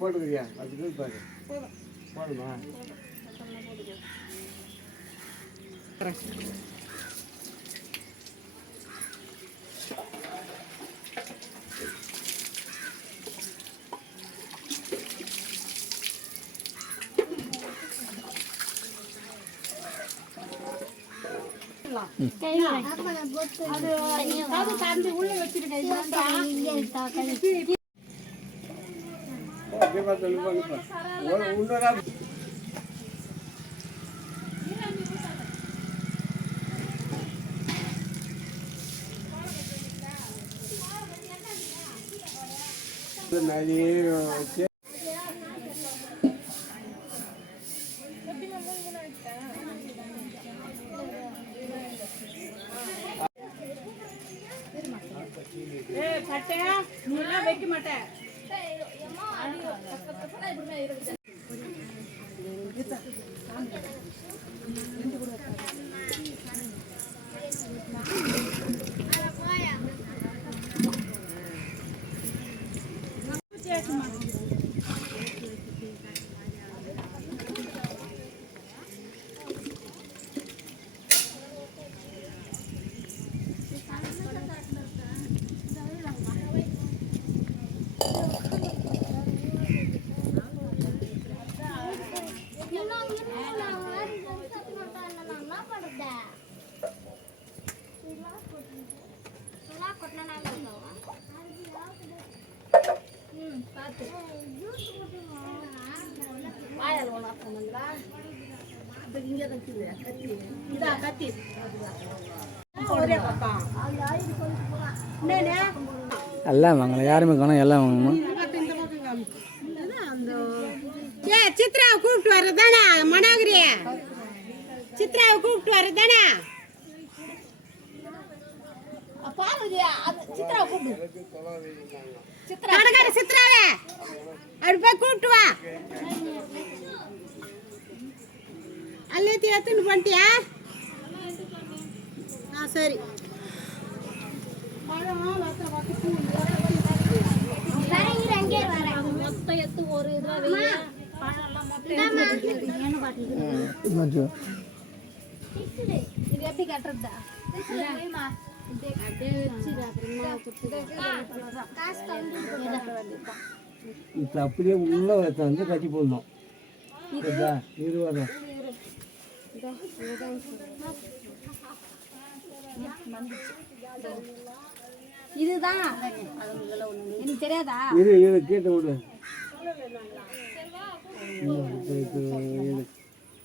போட்டுக்கிறியா? அதுக்கு பாரு போடுமா? வைக்க மாட்டேன். எல்லாம் வாங்கல, யாருமே காணும், எல்லாம் வாங்கணும். சித்ராவை கூப்பிட்டு வர்றதானே மனோகரிய? சித்ராவை கூப்பிட்டு வர்றதானே? சித்ராவே அப்படி போய் கூப்பிட்டு வா. எல்லாத்தையும் எடுத்துன்னு பண்ணிட்டியா? சரி. இப்போ அப்படியே உள்ள வந்து கட்டி போடணும். இதுதான் எனக்கு தெரியாதா? இது கேட்டு விடு.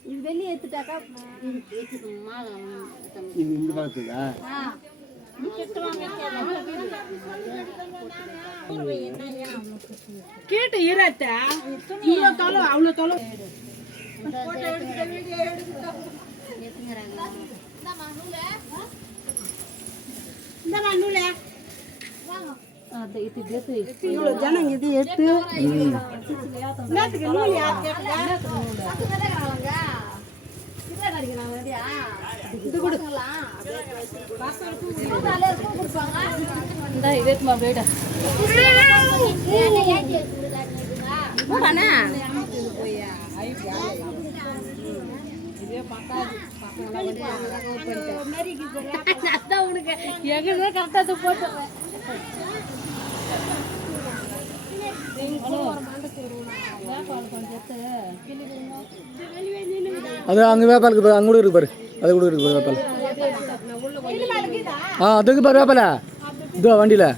இது வெளியே எடுத்துட்டாக்கா இது இந்த பார்த்துதா? கேட்டு இராத்த இவ்வளோ தொலை அவ்வளோ தொலை இவ்வளோ ஜனம் இது எடுத்து இது கொடுக்கலாம். உனக்கு எங்க கரெக்டா போட்டு அது அங்கே வேப்பாலுக்கு அங்கே கூட இருக்கு பாரு, அது கூட இருக்கு வேப்பால். அதுக்கு பாரு வேப்பால இதோ வண்டியில்.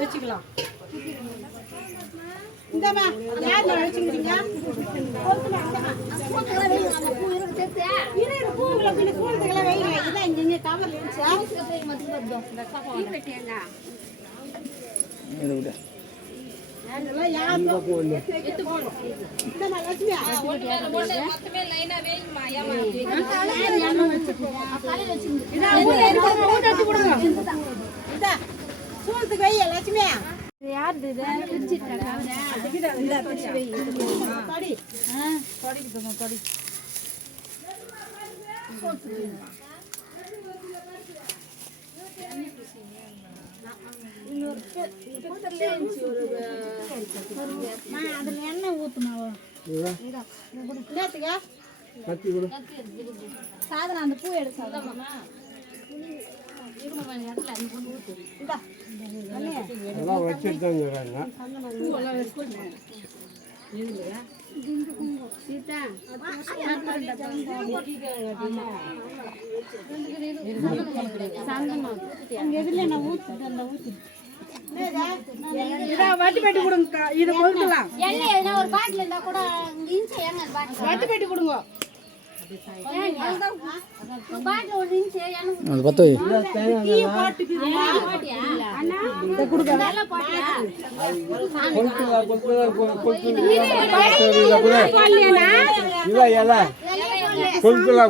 வச்சுக்கலாம். அதில் எண்ணெய் ஊற்றுமாவோ கத்தி கொடு. சாதனம் அந்த பூ எடுத்து அதெல்லாம் வச்சுட்டு தான் இருக்கிறாங்க. வட்டி பெட்டி கொடுங்க. இது கொடுக்கலாம். ஒரு பாட்டில் இருந்தா கூட வட்டி பெட்டி கொடுங்க. பாட்டில் ஒரு இன்ச்சு அது பத்து வை.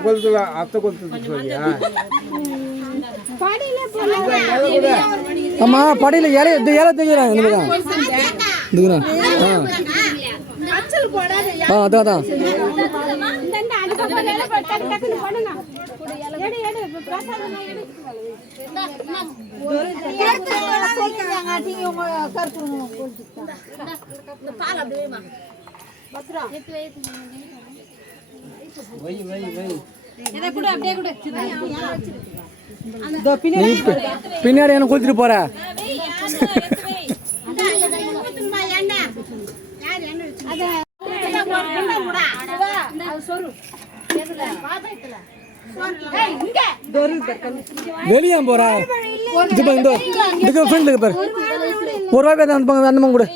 கொளுத்துலா அத்தை கொளுத்து சொல்லியா? ஆமா படியில இலை இந்த இலை தூக்கிறாங்க இந்த பக்கம் அதான் அதான் பின்னாடி என்ன குளிச்சுட்டு போற வெளியே போற ஃப்ரெண்ட்லுக்கு பாரு ஒரு ரூபாய் அந்த பக்கம் கொடு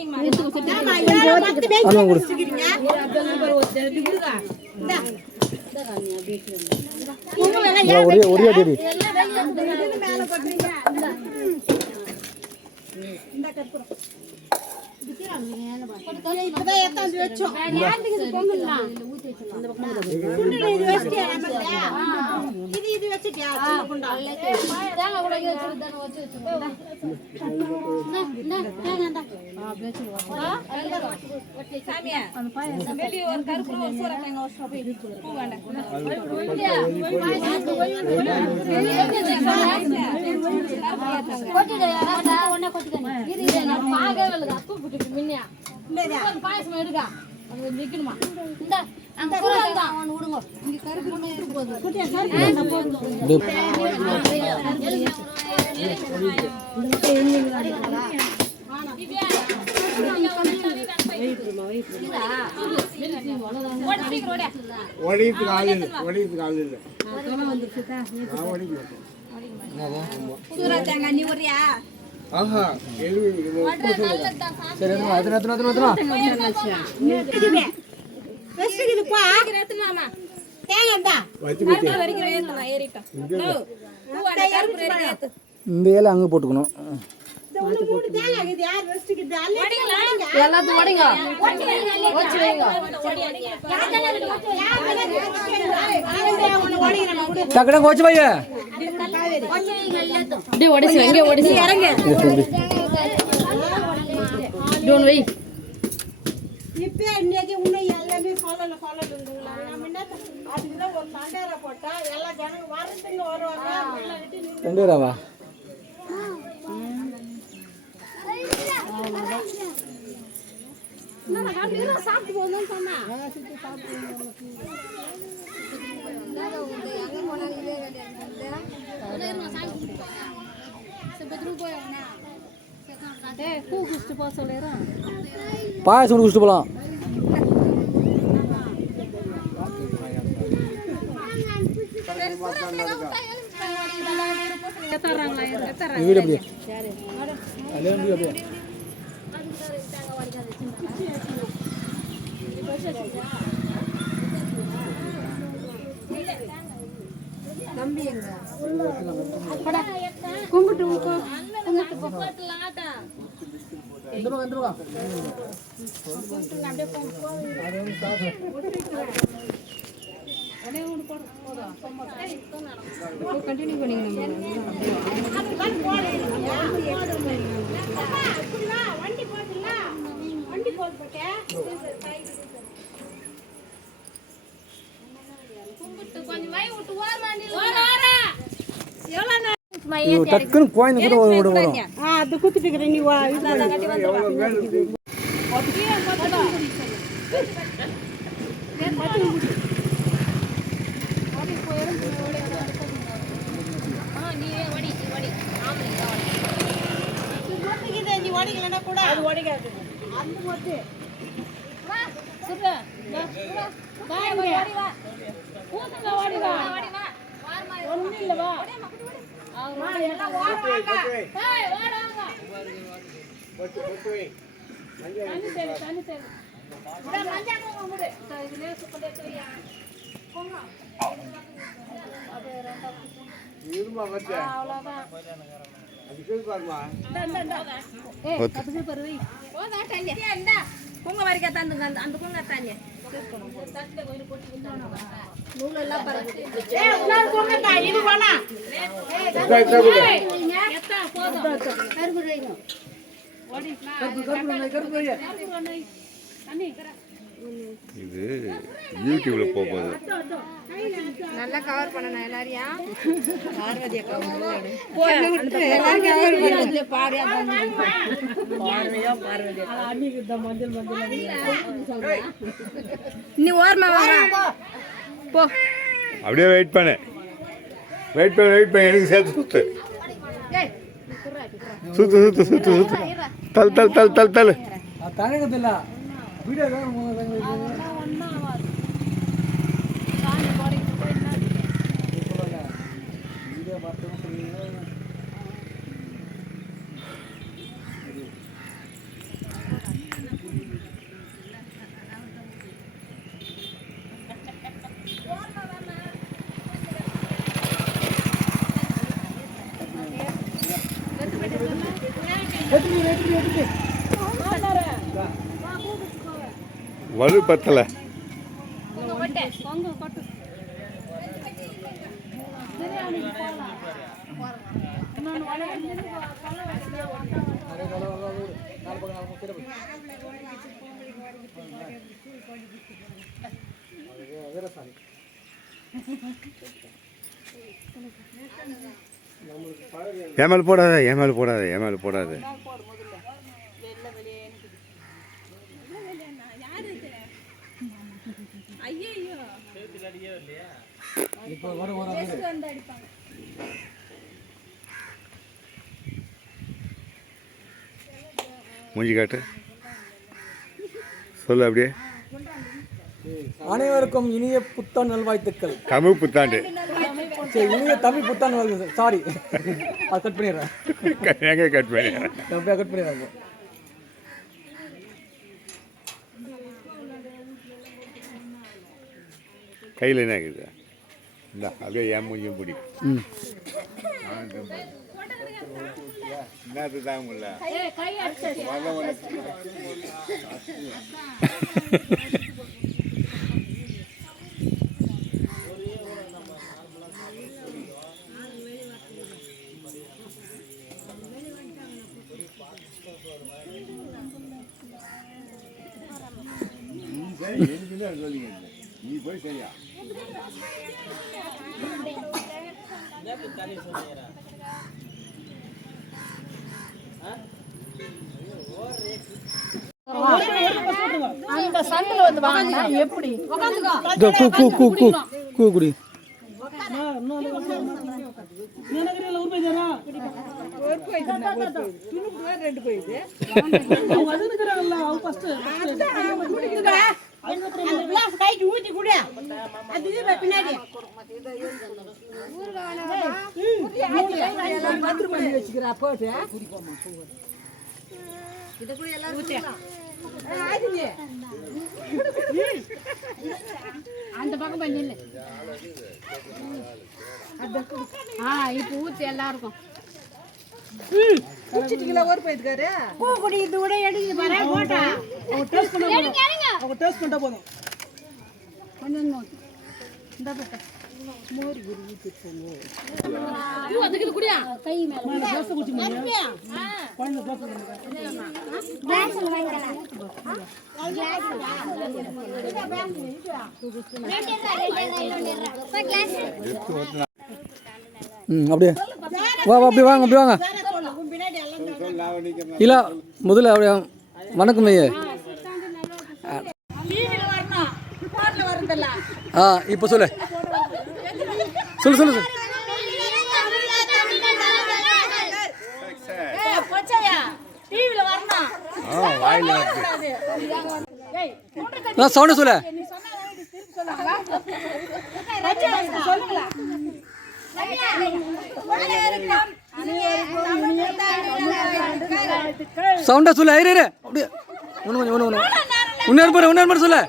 அந்த கொடு ஒரே அடி பாயசம் எடுக்கா நிக்கணுமா இந்த இந்த இலை அங்க போட்டுக்கணும். டக்குனு கோச்சு பைய இப்போ இன்னைக்கு இன்னும் எல்லாமே சொல்லல அதுக்குதான் ஒரு சண்டேரை போட்டா எல்லா ஜனங்க வரத்துக்கு வருவாங்க. 2 ரூபாவா? சாப்பிட்டு போகணும்னு சொன்னா பாயசம் குடிச்சிட்டு போலாம். வீடு அப்படியே கும்பிட்டு கண்டினியூ பண்ணிங்க. கும்பிட்டு கொஞ்சம் வாய் விட்டு இது டக்குன்னு குழந்தை கூட வரும். அது குத்திட்டு இருக்கிறேன் நீ வா நீ ஓடிக்கலன்னா கூட அது ஓடிக்காது அந்த மொத்து ஒன்னும் இல்ல வா பொங்க வரைக்கும் தந்துங்க அந்த பொங்க தானே நூலெல்லாம் இது யூடியூப்ல போகுது. நல்லா கவர் பண்ணணும் எல்லாரையும். நீ ஓரமா போ. அப்படியே வெயிட் பண்ணு எனக்கு சேர்த்து சுத்து தல் தனகத்தில்ல வீடியோ வலு பத்தலை. ஏமால் போடாத. மூஞ்சி காட்டு சொல்லு அப்படியே. அனைவருக்கும் இனிய புத்தாண்டு நல்வாழ்த்துக்கள். தமிழ் புத்தாண்டு. இனிய தமிழ் புத்தாண்டு நல்வாழ்த்துக்கள். சாரி, அது கட் பண்ணிடுறேன். எங்கே கட் பண்ணிடுறேன்? கட் பண்ணிடுறேன். கையில் என்ன இருக்குது? இந்த அப்படியே என் மூஞ்சியும் பிடி. என்னது தான் முடியல. நீ போய் சரியா அந்த சந்தில வந்து வாங்க எப்படி குடி ஊத்தி கூட அது பின்னாடி வச்சுக்கிறா போட்டு இதை கூட எல்லாரும் அந்த பக்கம் பண்ணல. இப்போ ஊத்தி எல்லாருக்கும் குடிச்சிட்டீங்களா? ஒரு போயிருக்காரு பூக்குடி இது கூட எடுத்து பாரு போட்டா அவங்க டேஸ்ட் பண்ண போறோம். அவங்க டேஸ்ட் பண்ணா போறோம். கொஞ்சம் இந்த பக்கம் மோரி குடி ஊத்திடுங்க. அதுக்கு குடியா கை மேல தோசை குடி மரியா கொஞ்சம் தோசை கிளாஸ்ல வாங்கலாம். கிளாஸ் அப்படியே வா வா அப்படி வாங்க அப்படி வாங்க இல்லை முதல்ல அப்படியே வணக்கம் ஐயா டிவியில் வரணும் ஃபோனில் வரதில்ல ஆ இப்போ சொல்லு சொல்லு சொல்லு சொல்லு பொச்சையா டிவியில் வரணும் வாயில் நான் சவுண்டு சொல்லு நீ சொன்னா திருப்பி சொல்லுங்களா சவுண்டா சொல்லு ஐரு அப்படியே ஒன்று கொஞ்சம் ஒன்று ஒன்று இன்னொரு பாரு சொல்லு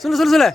சொல்லு சொல்லு சொல்லு